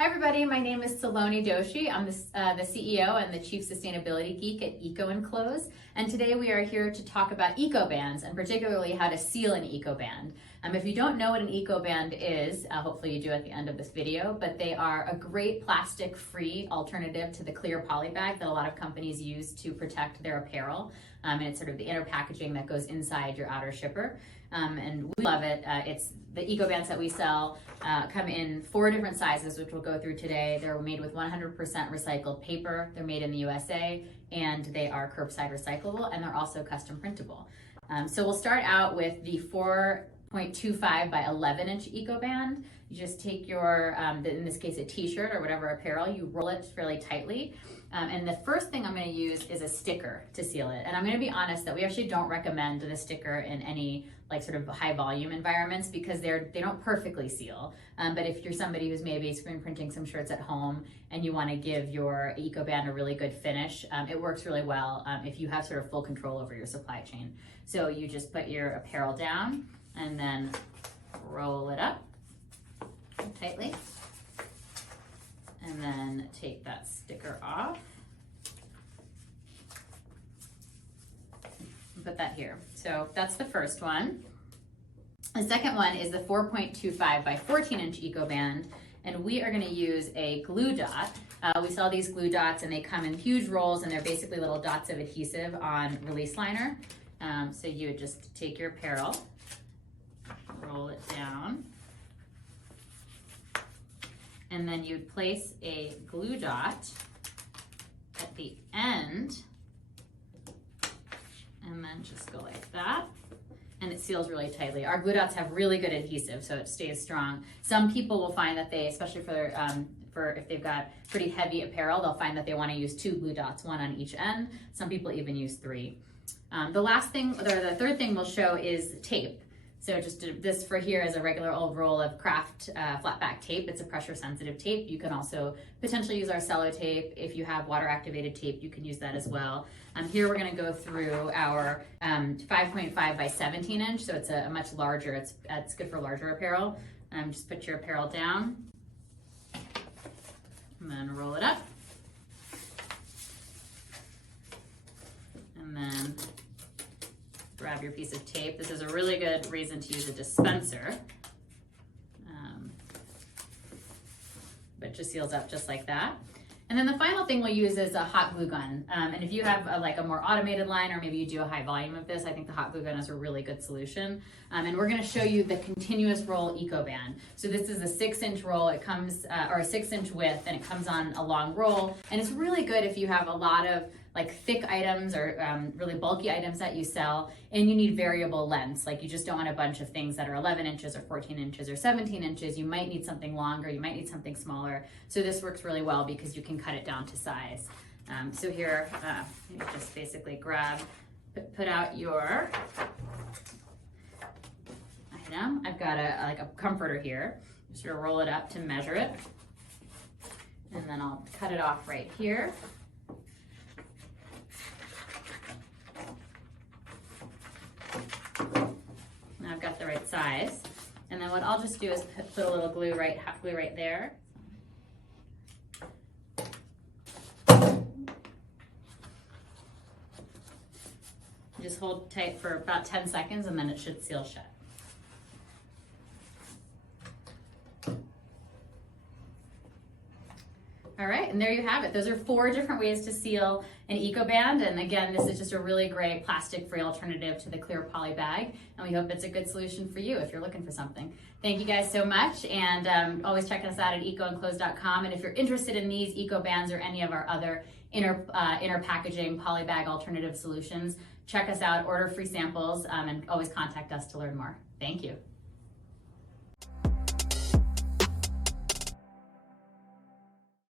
Hi everybody, my name is Saloni Doshi. I'm the CEO and the Chief Sustainability Geek at Eco&Close, and today we are here to talk about Ecobands and particularly how to seal an Ecoband. If you don't know what an Ecoband is, hopefully you do at the end of this video, but they are a great plastic-free alternative to the clear poly bag that a lot of companies use to protect their apparel. And it's sort of the inner packaging that goes inside your outer shipper. And we love it. It's the Ecobands that we sell come in 4 different sizes, which we'll go through today. They're made with 100% recycled paper. They're made in the USA, and they are curbside recyclable, and they're also custom printable. So we'll start out with the 4.25 by 11 inch Ecoband. You just take your, in this case, a t-shirt or whatever apparel, you roll it fairly tightly. And the first thing I'm going to use is a sticker to seal it. And I'm going to be honest that we actually don't recommend the sticker in any like sort of high volume environments because they don't perfectly seal. But if you're somebody who's maybe screen printing some shirts at home and you want to give your Ecoband a really good finish, it works really well if you have sort of full control over your supply chain. So you just put your apparel down and then roll it up tightly. And then take that sticker off. And put that here. So that's the first one. The second one is the 4.25 by 14 inch Ecoband, and we are going to use a glue dot. We sell these glue dots and they come in huge rolls and they're basically little dots of adhesive on release liner. So you would just take your apparel, roll it down, and then you'd place a glue dot at the end, and then just go like that, and it seals really tightly. Our glue dots have really good adhesive, so it stays strong. Some people will find that they, especially for if they've got pretty heavy apparel, they'll find that they want to use 2 glue dots, 1 on each end. Some people even use 3. The third thing we'll show is tape. So just this for here is a regular old roll of Kraft flat back tape. It's a pressure sensitive tape. You can also potentially use our sellotape. If you have water activated tape, you can use that as well. Here we're gonna go through our 5.5 by 17 inch. So it's a much larger, it's good for larger apparel. Just put your apparel down and then roll it up. And then grab your piece of tape. This is a really good reason to use a dispenser. But it just seals up just like that. And then the final thing we'll use is a hot glue gun. And if you have a more automated line, or maybe you do a high volume of this, I think the hot glue gun is a really good solution. And we're gonna show you the continuous roll Ecoband. So this is a 6-inch roll. It comes, or a 6-inch width, and it comes on a long roll. And it's really good if you have a lot of like thick items or really bulky items that you sell, and you need variable lengths. Like you just don't want a bunch of things that are 11 inches or 14 inches or 17 inches. You might need something longer, you might need something smaller. So this works really well because you can cut it down to size. So here, you just basically put out your item. I've got a comforter here. Just sort of roll it up to measure it. And then I'll cut it off right here. Now I've got the right size, and then what I'll just do is put a little glue hot glue right there. Just hold tight for about 10 seconds, and then it should seal shut. All right, and there you have it. Those are 4 different ways to seal an Ecoband. And again, this is just a really great plastic-free alternative to the clear poly bag. And we hope it's a good solution for you if you're looking for something. Thank you guys so much. And always check us out at ecoandclose.com. And if you're interested in these Ecobands or any of our other inner packaging poly bag alternative solutions, check us out, order free samples, and always contact us to learn more. Thank you.